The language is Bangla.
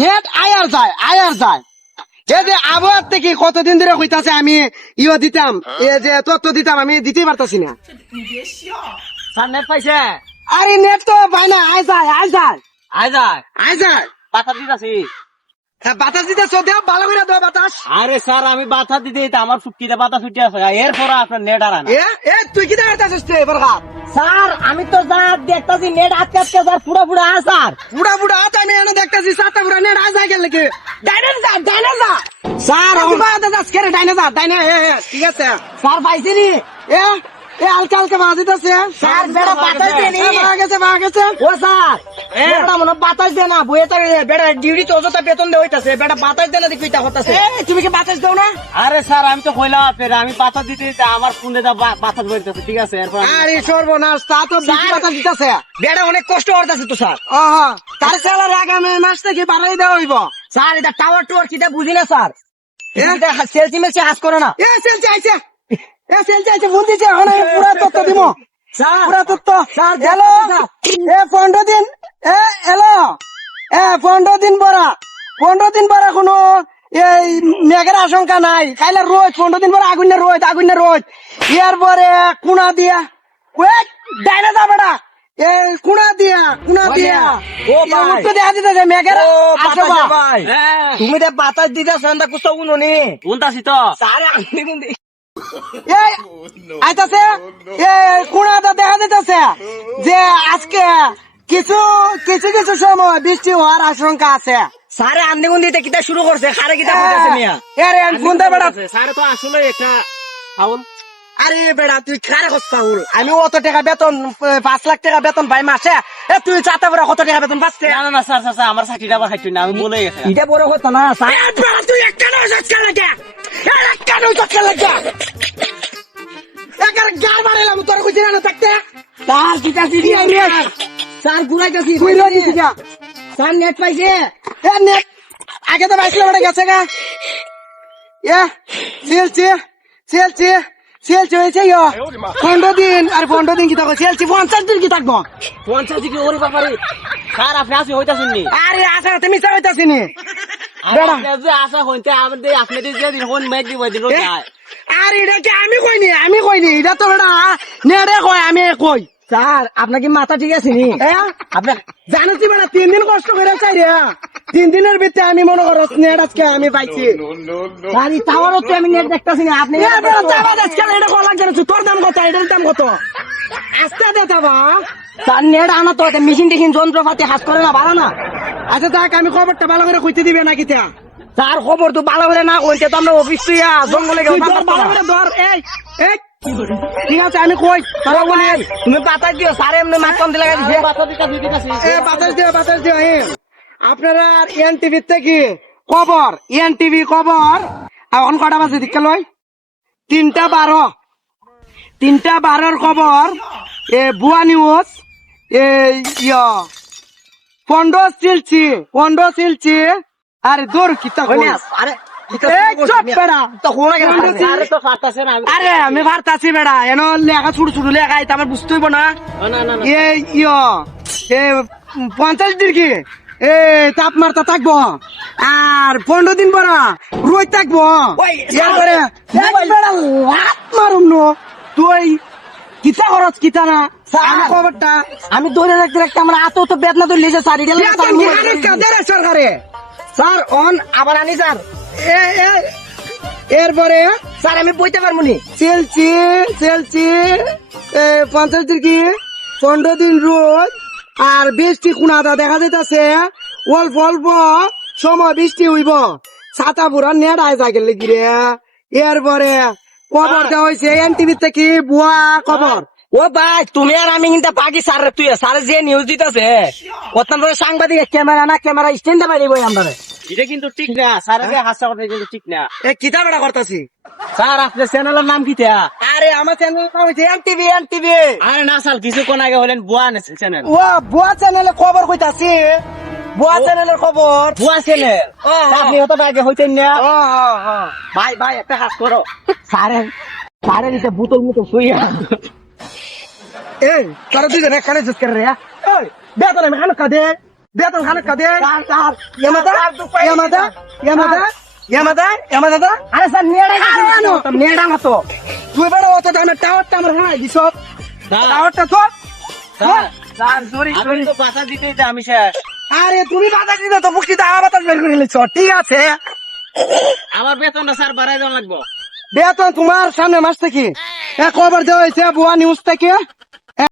নেট আয়ার যায় এই যে আবহাওয়ার থেকে কতদিন ধরে হইতাছে আমি দিতাম এই যে তথ্য দিতাম আমি দিতেই পারতাছি না। স্যার নেট পাইছে? আরে নেট তো পাই না, আয় যায় বাতাস দিতেছি। বাতাস দিতেছ, দেও ভালো করে দেও বাতাস। আরে স্যার আমি বাতাস দিতে আমার ফুটকিতে বাতাস উঠে আছে, এরপর আপনার নেট আর না। তুই কি দেখাইতাছিস এবার হাত স্যার আমি তো যা দেখতাছি নেট আটকে স্যার পুরা স্যার বুড়া হাত আমি এনে দেখতেছি সাতটা বুড়া নেট আয় যায় গেলে কি ডাইনে যা স্যার ডাইনে ঠিক আছে স্যার পাইছিনি? হালকা বাজিতেছে স্যার বেড়া বাতাস দেনি গেছে ও স্যার বেড়া মনে বাতাস দে না বইয়ে তার বেড়া ডিউটি তো অযথা বেতন দে হইতাছে, বেড়া বাতাস দে না দেখি কইতা হতাছে। তুমি কি বাতাস দাও না? আরে স্যার আমি তো কইলা আমি বাতাস দিতে আমার ফোনে দা বাতাস বইতেছে, ঠিক আছে এরপর আরে সর্বনাশ, তা তো বেশি বাতাস দিতেছে। বেড়া অনেক কষ্ট করতেছে তো স্যার। তার চালার আগামী মাস থেকে বাড়াই দেওয়া হইব। স্যার এটা টাওয়ার টুয়ার কিটা বুঝি না স্যার, সেলসি মেলসি হাস করে না। সেলসি আইছে ফোন দিছে, এখন আমি পুরা তথ্য দিব। পুরা তথ্য স্যার হ্যালো 15 দিন হ্যালো 15 দিন পরে কোনো এই মেঘের আশঙ্কা নাই। খাইলে রোজ 15 দিন পরে আগুন না রোজ ইয়ার পরে কুনা দিয়া ডাইনে যা বেটা কুনা দিয়া ও ভাই তো দেখা দিতেছে মেঘের আশঙ্কা। ভাই তুমি তো বাতাস দিতেছ না কুছ উনি উনতাছি তো স্যার আমি কিন্তু আইতাছে কুনাটা দেখা দিতেছে যে আজকে কিছু সময় বৃষ্টি হওয়ার আশঙ্কা আছে। স্যার আন্দি গুন্দিতে কিটা শুরু করছে, খারে কিটা করতেছে মিয়া। ফোন দে বেটা। স্যার তো আসলে একটা ফাউল। আরে বেড়া তুই খারে খোঁজ পাউল, আমি অত টাকা বেতন 5 লাখ টাকা বেতন পাই মাসে, তুই চাতে বড় কত টাকা বেতন পাচ্ছে? না স্যার আমার চাকরিটা আবার খাইতে না, আমি বলে গেছে এটা বড় কথা না স্যার। তুই একটা নয় আজকাল লাগে গার বাড়াইলাম তোর কইছি না থাকতে তার কিটা সিডি স্যার ঘুরাইতাছি স্যার নেট পাইছে নেট আগে তো পাইছিল বড় গেছে গা সেলছি হয়েছে 15 দিন কি থাকবো সেলছি 50 দিন কি থাকবো 50 দিকে ওরে বাবারে স্যার আপনি আসি হইতাছেন নি? আরে আশা তুমি মিছা হইতাছি নি বেড়া যে আশা হইতে আমাদের আপনাদের যে দিন কোন মেঘ দিব দিন যায়। আর এটা কি আমি কইনি এটা তো বেটা নেড়ে কয় আমি কই। স্যার আপনার কি মাথা ঠিক আছে নি? আপনার জানিস বেটা 3 দিন কষ্ট করে চাই রে 3 দিনের ভিতরে আমি মনে করো নেট আজকে আমি পাইছি। আরে টাওয়ারও তো আমি নেট দেখতাছি না, আপনি বেটা চাবা আজকে এটা কল লাগছে তোর দাম কত এটার দাম কত আস্তে দে চাবা স্যার নেট আনা তো মেশিন টেশিন যন্ত্রপাতি হাত করে না ভালো না। আচ্ছা দেখ আমি খবরটা ভালো করে কইতে দিবে নাকি তা স্যার খবর তো ভালো করে না কইতে তো আমরা অফিস তুইয়া জঙ্গলে গেল ভালো করে ধর এই ঠিক আছে আমি কই তারা বলি তুমি বাতাস দিও স্যার এমনি মাছ কম দিলে দিছে বাতাস দিও আপনারা এনটিভি থেকে খবর এনটিভি খবর এখন কটা বাজে দিকে লই 3:12 খবর বুয়া নিউজ পন্ড সিলছি আরে দূর কিতা আরে আরে আমি ভারতাছি বেড়া এন লেখা ছোট লেখা এটা আমার বুঝতে হইব না। 50 ডিগ্রি তাপমাত্রা থাকবো আর 15 দিন পর রোদ থাকবো। মারুম তুই কিতা খরচ কিতা না খবরটা আমি ধরে রাখতে আমার আতো তো বেদনা তো লেগেছে স্যার সরকারে স্যার অন আবার আনি স্যার এরপরে স্যার আমি বইতে পারবো নি চলছি 50 ডিগ্রি 15 দিন রোদ আর বৃষ্টি কুনাদা দেখা যাইতাছে অল্প সময় বৃষ্টি হইব ছাতা পুরা নেট আয় থাকে লেগি রে। এরপরে খবর দেওয়া হয়েছে এনটিভি থেকে বুয়া খবর। ও ভাই তুমি আর আমি কিন্তু বাকি স্যার তুই স্যার যে নিউজ দিতেছে প্রথম সাংবাদিক ক্যামেরা না ক্যামেরা স্ট্যান্ড বাইরে বই আমরা এটা কিন্তু ঠিক না স্যার হাসা কথা কিন্তু ঠিক না। কিতা বেড়া করতেছি স্যার আপনার চ্যানেলের নাম কি? আরে আমার চ্যানেল নাম হচ্ছে এনটিভি। আরে না স্যার কিছুক্ষণ আগে হলেন বুয়া চ্যানেল। ও বুয়া চ্যানেলে খবর কইতাছি বুয়া চ্যানেলের খবর বুয়া চ্যানেল আপনি হয়তো আগে হইতেন না। ভাই একটা কাজ করো স্যারের নিচে বোতল মতো শুইয়া এই তারা দুইজন এখানে জুস করে রে বেতন আমি খানো কাঁদে বেতন খানে কাদে ইয়ামাদা ইয়ামাদা ইয়ামাদা ইয়ামাদা ইয়ামাদা আরে স্যার নেড়া আরে আনো। নেড়া না তো তুই বড় অত দামে টাওয়ারটা আমার হাই দিছ টাওয়ারটা তো স্যার সরি সরি তো বাসা দিতেই তো আমি শেষ আরে তুমি বাতাস দিতে তো মুক্তি দা বাতাস বের করে নিছ ঠিক আছে আমার বেতনটা স্যার বাড়াই দেওয়া লাগবে বেতন তোমার সামনে মাস থেকে কবার দেওয়া হয়েছে বুয়া নিউজ থেকে